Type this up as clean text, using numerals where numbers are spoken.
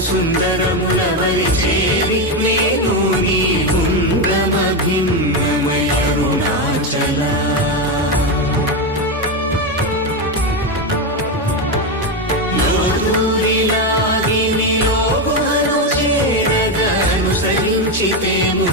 సుందరములవరి చేరి నేను నీ గుండ్రమ భిన్నమయ అరుణాచల లోదూరిలాగి నీలో గుహను చేరగా అనుసరించితేము